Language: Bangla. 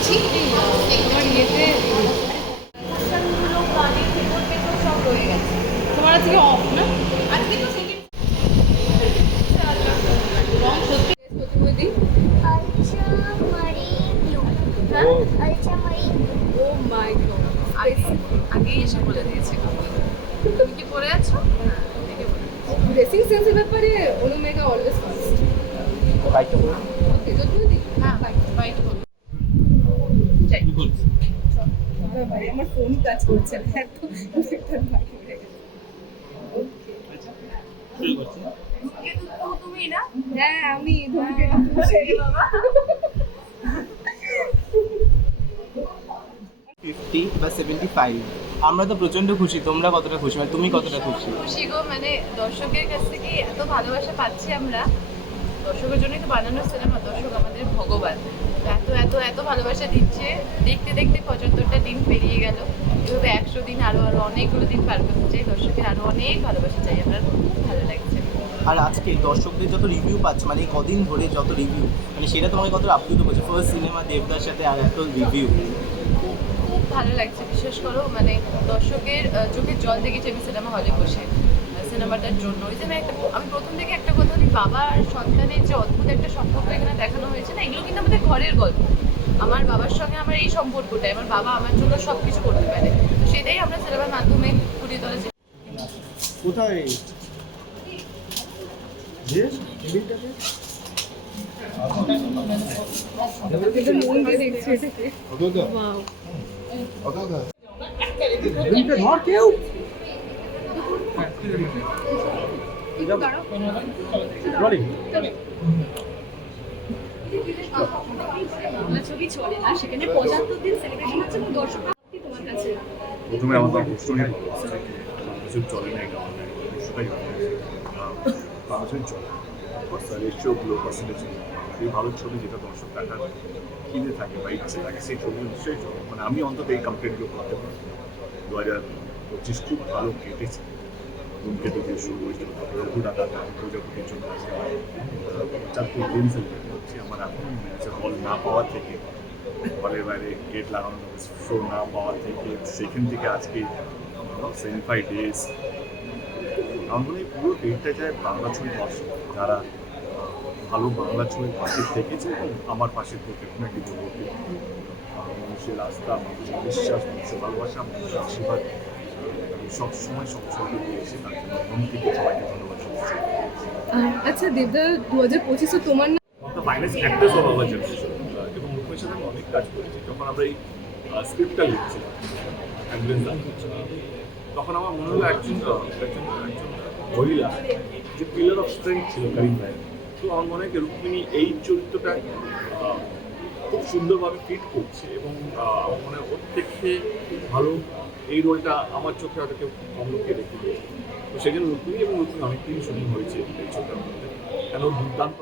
দিচ্ছি তোমার ইয়েতে সব রয়ে গেছে। তোমার আজকে অফ না? আজকে তো সেকেন্ড রং সত্যি প্রতিমদি। ও মাই গড, আগেই এসে বলে দিয়েছে। তুমি কি পরে আছো? হ্যাঁ, দেখে বলে দিয়েছি। ড্রেসিং সেন্সের ব্যাপারে অনুমেগা অলওয়েজ ফার্স্ট। বাইকটা বলো। তেজস্বতী হ্যাঁ, বাইট করো। যাই। ভাই আমার ফোন কাজ করছে না, এত নেটওয়ার্ক বাকি হয়ে গেছে। তুমি না? হ্যাঁ আমি ধরকে বাবা 50 বা 75 আমরা তো প্রচন্ড খুশি। তোমরা কতটা খুশি, মানে তুমি কতটা খুশি? খুশি গো, মানে দর্শকের কাছ থেকে এত ভালোবাসা পাচ্ছি আমরা। দর্শকের জন্যই তো বানানো সিনেমা, দর্শক আমাদের ভগবান। এত এত এত ভালোবাসা দিচ্ছে, দেখতে দেখতে 75টা দিন পেরিয়ে গেল। এভাবে 100 দিন আরো আরো অনেকগুলো দিন পার করতে চাই। দর্শকের আরো অনেক ভালোবাসা চাই, আমরা খুব ভালো লাগছে। আর আজকে দর্শকদের যত রিভিউ পাচ্ছে, মানে এই কদিন ধরে যত রিভিউ, মানে সেটা তোমাকে কত আপ্লুত করছে? ফার্স্ট সিনেমা দেবদার সাথে আর এত রিভিউ। খুব ভালো লাগছে, বিশ্বাস করো। মানে দর্শকের চোখের জল দেখেছি আমি সিনেমা হলে বসে সিনেমাটার জন্য। ওই যে আমি প্রথম থেকে একটা কথা বলি, বাবা আর সন্তানের যে অদ্ভুত একটা সম্পর্ক এখানে দেখানো হয়েছে না, এগুলো কিন্তু আমাদের ঘরের গল্প। আমার বাবার সঙ্গে আমার এই সম্পর্কটাই, আমার বাবা আমার জন্য সব কিছু করতে পারে, তো সেটাই আমরা সিনেমার মাধ্যমে ফুটিয়ে তোলা। কোথায় যে টেবিলটাতে মন দিয়ে দেখছে এটাকে। ওটা ওয়াও, ওটা টেবিলটা ধর কেউ রোলিং বাংলা ছবি চলে না, সেখানে 75 দিন সেলিব্রেশন হচ্ছে, এবং দর্শক তোমার কাছে প্রথমে আমাদের অবশ্যই কিছু চলে না, এটা আমাদের অবশ্যই বাংলাদেশের চলে রেশিওগুলো পার্সেন্টেজ এই ভালো ছবি যেটা দর্শক দেখার কিনে থাকে বা ইচ্ছে থাকে, সেই ছবি নিশ্চয়ই চলে। মানে আমি অন্তত এই কমপ্লেনগুলো করতে পারি। 2025 খুব ভালো কেটেছে। ধূমকেতু দিয়ে শুরু হয়েছিল, রঘু ডাকা প্রজাপতির জন্য চারটি দিন সেলিব্রেট করছি। আমার এখন মনে আছে হল না পাওয়া থেকে, হলের বাইরে গেট লাগানো শো না পাওয়া থেকে, সেখান থেকে আজকে 75 ডেজ। আমার মনে হয় পুরো ডেটটা যায় বাংলা ছবি দর্শক যারা ভালো বাংলা ছবির পাশে থেকেছে এবং আমার পাশে থেকে কোনো একটি বলবো মানুষের রাস্তা, মানুষের বিশ্বাস, মানুষের ভালোবাসা, মানুষের আশীর্বাদ সবসময় সব ছবি দিয়েছে। তার জন্য মন থেকে সবাইকে ধন্যবাদ। আচ্ছা দেবদা 2025 তোমার না the finest actors of our generation, এবং রূপমের সাথে আমি অনেক কাজ করেছি। যখন আমরা এই স্ক্রিপ্টটা লিখছিলাম তখন আমার মনে হলো একজন মহিলা যে পিলার অফ স্ট্রেংথ ছিল কারিম ভাই। তো আমার মনে হয় রুক্মিণী এই চরিত্রটা খুব সুন্দরভাবে ফিট করছে, এবং আমার মনে হয় ওর থেকে ভালো এই রোলটা আমার চোখে হয়তো কেউ কম লোকে রেখে দিয়েছে। তো সেখানে রুক্মিণী অনেকদিন শুটিং হয়েছে এই ছবিটার মধ্যে, কেন দুর্দান্ত